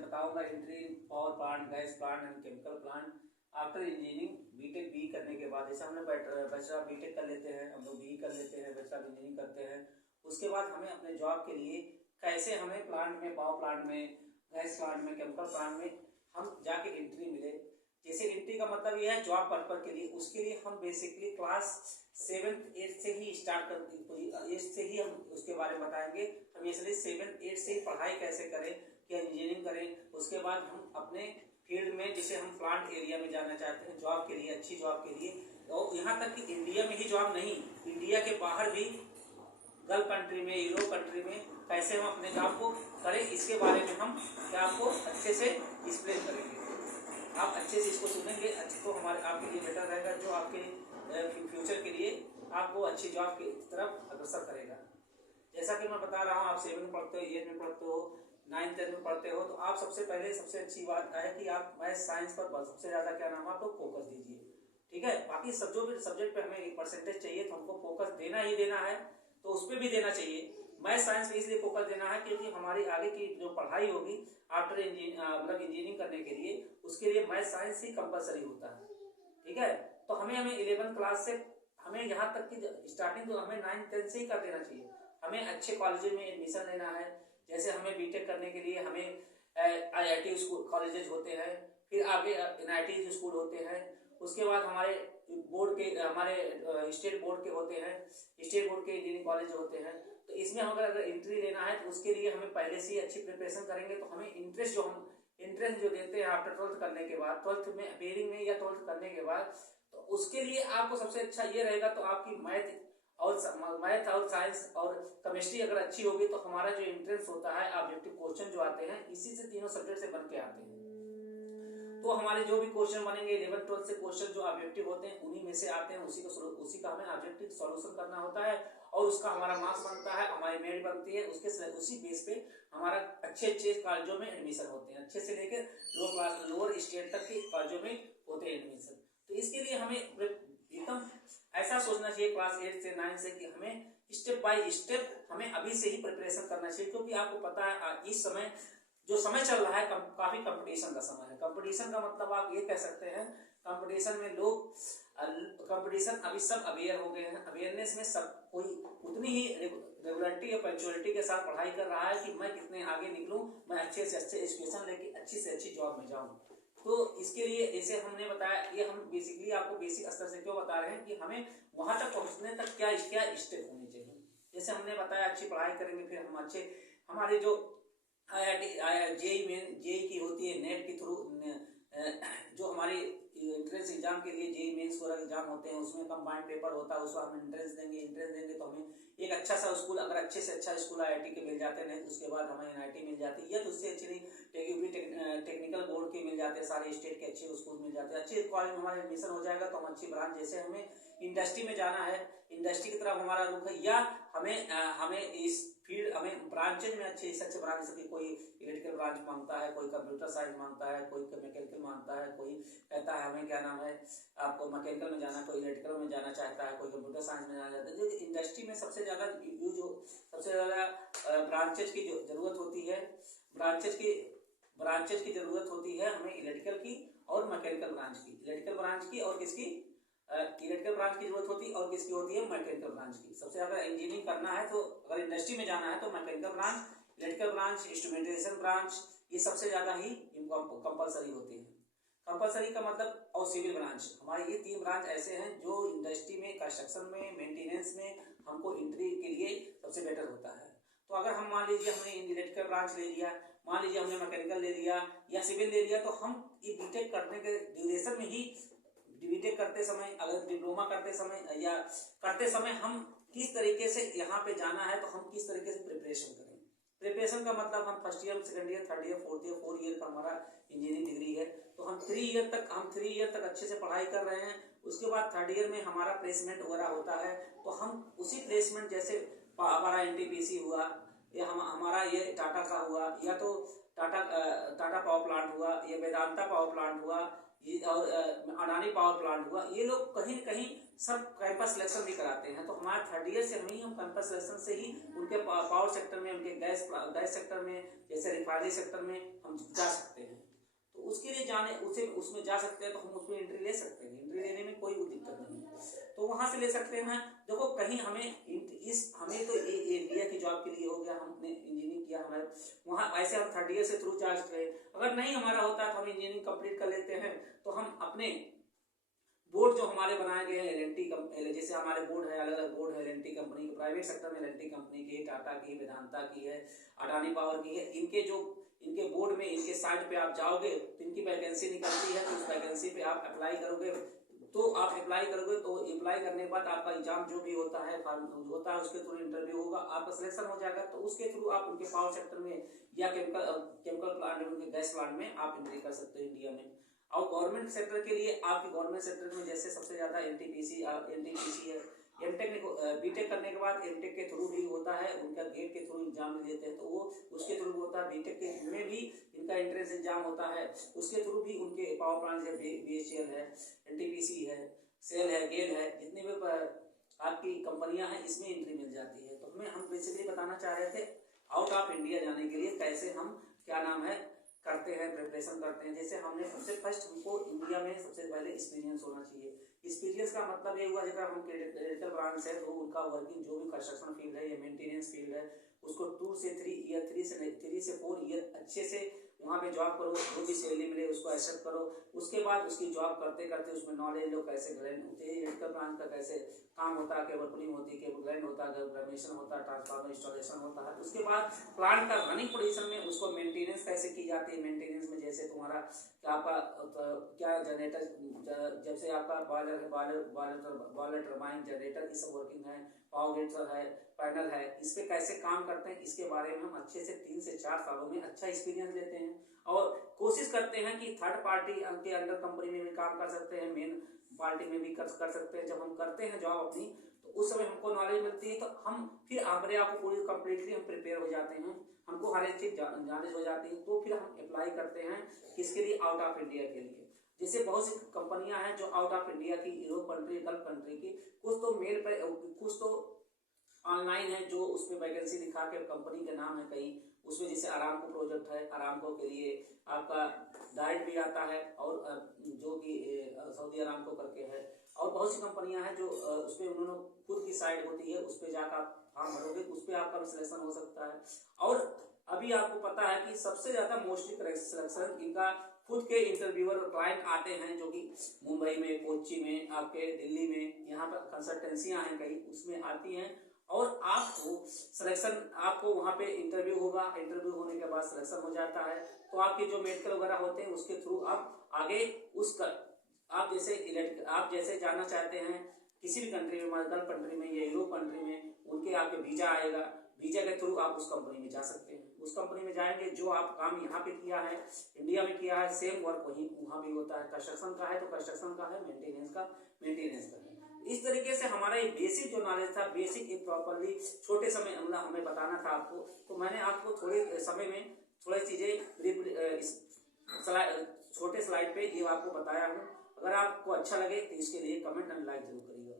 मैं बताऊंगा entry in power plant, gas plant and chemical plant after engineering BTech B करने के बाद। जैसे हमने बैचलर ऑफ बीटेक कर लेते हैं, हम लोग बी कर लेते हैं, बैचलर ऑफ इंजीनियरिंग करते हैं। उसके बाद हमें अपने जॉब के लिए कैसे हमें प्लांट में, पावर प्लांट में, गैस प्लांट में, केमिकल प्लांट में हम जाके एंट्री मिले। जैसे एंट्री का मतलब ये है जॉब पर्पज के लिए, उसके लिए हम बेसिकली क्लास 7th-8th से ही स्टार्ट कर, से ही हम उसके बारे में बताएंगे। हम इसलिए 7th-8th से ही पढ़ाई कैसे करें, क्या इंजीनियरिंग करें। उसके बाद हम अपने फील्ड में, जैसे हम प्लांट एरिया में जाना चाहते हैं जॉब के लिए, अच्छी जॉब के लिए, और यहाँ तक कि इंडिया में ही जॉब नहीं, इंडिया के बाहर भी गल्फ कंट्री में, यूरोप कंट्री में कैसे हम अपने जॉब को करें, इसके बारे में हम क्या आपको अच्छे से एक्सप्लेन करेंगे। आप अच्छे से इसको सुनेंगे तो हमारे आपके लिए बेटर रहेगा, जो आपके फ्यूचर के लिए आपको अच्छी जॉब की तरफ अग्रसर करेगा। जैसा कि मैं बता रहा हूँ, आप 7 में पढ़ते हो, 8 में पढ़ते हो, 9th-10th में पढ़ते हो, तो आप सबसे पहले सबसे अच्छी बात है कि आप मैथ साइंस पर सबसे ज़्यादा क्या नाम है आपको फोकस दीजिए। ठीक है, बाकी सब जो भी सब्जेक्ट पे हमें परसेंटेज चाहिए तो हमको फोकस देना ही देना है, तो उस पर भी देना चाहिए। मैथ साइंस पे इसलिए फोकस देना है क्योंकि हमारी आगे की जो पढ़ाई होगी आफ्टर मतलब इंजीनियरिंग करने के लिए, उसके लिए मैथ साइंस ही कंपलसरी होता है। ठीक है, तो हमें 11th क्लास से हमें यहाँ तक की स्टार्टिंग तो हमें 9th-10th से ही कर देना चाहिए। हमें अच्छे कॉलेज में एडमिशन लेना है। जैसे हमें बीटेक करने के लिए हमें IIT स्कूल कॉलेजेस होते हैं, फिर आगे NIT स्कूल होते हैं, उसके बाद हमारे बोर्ड के, हमारे स्टेट बोर्ड के होते हैं, स्टेट बोर्ड के इंजीनियरिंग कॉलेज होते हैं। तो इसमें हम अगर एंट्री लेना है तो उसके लिए हमें पहले से ही अच्छी प्रिपरेशन करेंगे। तो हमें इंट्रेंस जो देते हैं आफ्टर 12th करने के बाद, 12th में अपेयरिंग में या 12th करने के बाद, तो उसके लिए आपको सबसे अच्छा ये रहेगा। तो आपकी मैथ और साइंस और केमिस्ट्री अगर अच्छी होगी तो हमारा जो एंट्रेंस होता है, ऑब्जेक्टिव क्वेश्चन जो आते हैं, इसी से तीनों सब्जेक्ट से बन के आते हैं। तो हमारे जो भी क्वेश्चन बनेंगे 11th-12th से क्वेश्चन जो ऑब्जेक्टिव होते हैं उन्हीं में से आते हैं, उसी का हमें ऑब्जेक्टिव सॉल्यूशन करना होता है और उसका हमारा मार्क्स बनता है, हमारी मेरिट बनती है। उसी बेस पे हमारा अच्छे कॉलेजों में एडमिशन होते हैं, अच्छे से लेकर लोअर स्टेट तक के कॉलेजों में होते हैं एडमिशन। तो इसके लिए हमें एकदम ऐसा सोचना चाहिए क्लास 8 से 9 से कि हमें स्टेप बाय स्टेप हमें अभी से ही प्रिपरेशन करना चाहिए। क्योंकि आपको पता है इस समय जो समय चल रहा है काफी कंपटीशन का समय है। कंपटीशन का मतलब आप ये कह सकते हैं, कंपटीशन में लोग कंपटीशन अभी सब अवेयर हो गए हैं। अवेयरनेस में सब कोई उतनी ही रेगुलरिटी और पंक्चुअलिटी के साथ पढ़ाई कर रहा है कि मैं कितने आगे निकलूं, मैं अच्छे से अच्छे एजुकेशन लेके अच्छी से अच्छी जॉब में जाऊं। तो इसके लिए जैसे हमने बताया, ये हम बेसिकली आपको बेसिक स्तर से क्यों बता रहे हैं कि हमें वहां तक पहुंचने तक क्या स्टेप होने चाहिए। जैसे हमने बताया अच्छी पढ़ाई करेंगे, फिर हम अच्छे हमारे जो जेई की होती है, नेट के थ्रू जो हमारे एंट्रेंस एग्जाम के लिए जेई मेंस वगैरह एग्जाम होते हैं, उसमें कंबाइंड पेपर होता है, उसको हम एंट्रेंस देंगे तो हमें एक अच्छा सा स्कूल, अगर अच्छे से अच्छा स्कूल IIT के मिल जाते हैं, उसके बाद हमें NIT मिल जाती है, या तो उससे अच्छी टेक्निकल बोर्ड के मिल जाते हैं, सारे स्टेट के अच्छे स्कूल मिल जाते हैं, अच्छे कॉलेज में हमारा एडमिशन हो जाएगा तो हम अच्छी ब्रांच, जैसे हमें इंडस्ट्री में जाना है, इंडस्ट्री की तरफ हमारा रुख है, या हमें इस फील्ड हमें ब्रांचेज में अच्छे ब्रांच, जैसे कोई इलेक्ट्रिकल ब्रांच मांगता है, कोई कंप्यूटर साइंस मांगता है, कोई मैकेनिकल मांगता है, कोई कहता है हमें क्या नाम है आपको मैकेनिकल में जाना, कोई इलेक्ट्रिकल में जाना चाहता है, कोई कंप्यूटर साइंस में जाना चाहता है। जो इंडस्ट्री में सबसे ज्यादा ब्रांचेज की जो जरूरत होती है, ब्रांचेज की जरूरत होती है हमें इलेक्ट्रिकल की और मैकेनिकल ब्रांच की, इलेक्ट्रिकल ब्रांच की और किसकी, इलेक्ट्रिकल ब्रांच की जरूरत होती है, और किसकी होती है, मैकेनिकल ब्रांच की। सबसे ज्यादा इंजीनियरिंग करना है तो अगर इंडस्ट्री में जाना है तो mechanical branch, electrical branch, instrumentation branch, ये सबसे ज्यादा ही कंपलसरी होती है। कंपलसरी का मतलब, और सिविल ब्रांच, हमारे ये 3 ब्रांच ऐसे हैं जो इंडस्ट्री में, कंस्ट्रक्शन में, मेंटेनेंस में हमको एंट्री के लिए सबसे बेटर होता है। तो अगर हम मान लीजिए हमने इलेक्ट्रिकल ब्रांच ले लिया, मान लीजिए हमने मैकेनिकल ले लिया या सिविल ले लिया, तो हम ये बीटेक करने के ड्यूरेशन में ही, बीटेक करते समय, अगर डिप्लोमा करते समय या करते समय हम किस तरीके से यहाँ पे जाना है, तो हम किस तरीके से प्रिपरेशन करें। प्रिपरेशन का मतलब हम first year, second year, third year, fourth year, 4 year का हमारा इंजीनियरिंग डिग्री है, तो हम 3 ईयर तक अच्छे से पढ़ाई कर रहे हैं। उसके बाद थर्ड ईयर में हमारा प्लेसमेंट वगैरह होता है, तो हम उसी प्लेसमेंट, जैसे हमारा NTPC हुआ या हमारा ये टाटा का हुआ, या तो टाटा पावर प्लांट हुआ, ये वेदांता पावर प्लांट हुआ, ये और अडानी पावर प्लांट हुआ, ये लोग कहीं न कहीं सब कैंपस सिलेक्शन भी कराते हैं। तो हमारे थर्ड ईयर से हम कैंपस सिलेक्शन से ही उनके पावर सेक्टर में, उनके गैस सेक्टर में, जैसे रिफाइनरी सेक्टर में हम जा सकते हैं। तो उसके लिए जाने उसे उसमें जा सकते हैं, तो हम उसमें एंट्री ले सकते हैं। एंट्री लेने में कोई दिक्कत नहीं है, तो वहां से ले सकते हैं। देखो कहीं हमें तो इंडिया की जॉब के लिए हो गया, हमने इंजीनियरिंग किया, हमारे वहाँ ऐसे हम थर्ड ईयर से थ्रू जा सकते हैं। अगर नहीं हमारा होता तो हम इंजीनियरिंग कंप्लीट कर लेते हैं, तो हम अपने बोर्ड जो हमारे बनाए गए हैं एल&टी कंपनी, जैसे हमारे बोर्ड है, अलग अलग बोर्ड है एल&टी कंपनी की, प्राइवेट सेक्टर में एल&टी कंपनी की है, टाटा की, वेदांता की है, अडानी पावर की है, इनके बोर्ड में, इनके साइट पे आप जाओगे तो इनकी वैकेंसी निकलती है, तो उस वैकेंसी पे आप अप्लाई करोगे, तो अप्लाई करने के बाद आपका एग्जाम जो भी होता है, उसके थ्रू इंटरव्यू होगा, आपका सिलेक्शन हो जाएगा, तो उसके थ्रू आप उनके पावर सेक्टर में या केमिकल प्लांट में, उनके गैस प्लांट में आप एंट्री कर सकते हो इंडिया में। और गवर्नमेंट सेक्टर के लिए आपके गवर्नमेंट सेक्टर में जैसे सबसे ज्यादा एनटीपीसी है। एमटेक बीटेक करने के बाद एमटेक के थ्रू भी होता है, उनका गेट के थ्रू एग्जाम देते हैं, तो वो उसके थ्रू होता है। बीटेक के में भी इनका एंट्रेंस एग्जाम होता है, उसके थ्रू भी उनके पावर प्लांट है, बीएचईएल है, एनटीपीसी है, सेल है, गेल है, जितने भी आपकी कंपनियां हैं, इसमें एंट्री मिल जाती है। तो हम बेसिकली बताना चाह रहे थे आउट ऑफ इंडिया जाने के लिए कैसे हम क्या नाम है करते हैं, प्रिपरेशन करते हैं। जैसे हमने सबसे फर्स्ट हमको इंडिया में सबसे पहले एक्सपीरियंस होना चाहिए। एक्सपीरियंस का मतलब ये हुआ जब हम क्रिटिकल ब्रांच है तो उनका वर्किंग जो भी कंस्ट्रक्शन फील्ड है या मेंटेनेंस फील्ड है, उसको 2 से 3 ईयर, 3 से 4 ईयर अच्छे से वहाँ पे जॉब करो, जो भी सैलरी मिले उसको एक्सेप्ट करो। उसके बाद उसकी जॉब करते करते उसमें नॉलेज लो, कैसे ग्राइंड होते हैं, क्रिटिकल ब्रांच का कैसे काम होता है, केबल पुलिंग होती है, केबल ग्राइंड होता है, ग्राइंडेशन होता है, ट्रांसफार्मर इंस्टॉलेशन होता है। उसके बाद प्लांट का रनिंग पोजीशन में उसको मेंटेनेंस कैसे की जाती है। मेंटेनेंस में जैसे तुम्हारा क्या जनरेटर, जैसे आपका बॉयलर टरबाइन जनरेटर, ये सब वर्किंग है, पावर ग्रिड है, पैनल है, इस पे कैसे काम करते हैं, इसके बारे में हम अच्छे से 3 से 4 सालों में अच्छा एक्सपीरियंस लेते हैं। और कोशिश करते हैं कि थर्ड पार्टी के अंडर कंपनी में भी काम कर सकते हैं, मेन पार्टी में भी कर सकते हैं। जब हम करते हैं जॉब अपनी, तो उस समय हमको नॉलेज मिलती है, तो हम फिर अपने आप को पूरी कंप्लीटली हम प्रिपेयर हो जाते हैं, हमको हर एक चीज नॉलेज हो जाती है। तो फिर हम अप्लाई करते हैं किसके लिए, आउट ऑफ इंडिया के लिए। जैसे बहुत सी कंपनियां हैं जो आउट ऑफ इंडिया की, यूरोप कंट्री, गल्फ कंट्री की, कुछ तो मेल पे, कुछ तो ऑनलाइन है, जो उसमें वैकेंसी दिखा के कंपनी के नाम है कई, उसमें जैसे आरामको प्रोजेक्ट है, आरामको के लिए आपका डायरेक्ट भी आता है, और जो कि सऊदी आरामको करके है, और बहुत सी कंपनियां हैं जो उस पर उन्होंने खुद की साइट होती है, उस पर जाकर आप फॉर्म भरोगे, उस पर आपका भी सिलेक्शन हो सकता है। और अभी आपको पता है कि सबसे ज्यादा मोस्टली सिलेक्शन इनका खुद के इंटरव्यूअर क्लाइंट आते हैं, जो कि मुंबई में, कोच्चि में, आपके दिल्ली में, यहाँ पर कंसल्टेंसियां हैं कई, उसमें आती हैं। और आपको सिलेक्शन, आपको वहाँ पे इंटरव्यू होगा, इंटरव्यू होने के बाद सिलेक्शन हो जाता है, तो आपके जो मेडिकल वगैरह होते हैं उसके थ्रू आप आगे आप जैसे जाना चाहते हैं किसी भी कंट्री में, गल्फ कंट्री में या यूरोप कंट्री में, उनके आपके वीजा आएगा, वीजा के थ्रू आप उस कंपनी में जा सकते हैं। उस कंपनी में जाएंगे, जो आप काम यहाँ पे किया है, इंडिया में किया है, सेम वर्क वहीं वहाँ भी होता है। कंस्ट्रक्शन का है तो कंस्ट्रक्शन का है, मेंटेनेंस का है। इस तरीके से हमारा ये बेसिक जो नॉलेज था, बेसिक एक प्रॉपरली छोटे समय मतलब हमें बताना था आपको, तो मैंने आपको थोड़े समय में थोड़ी चीजें छोटे स्लाइड पे ये आपको बताया हूँ। अगर आपको अच्छा लगे तो इसके लिए कमेंट एंड लाइक जरूर करिएगा।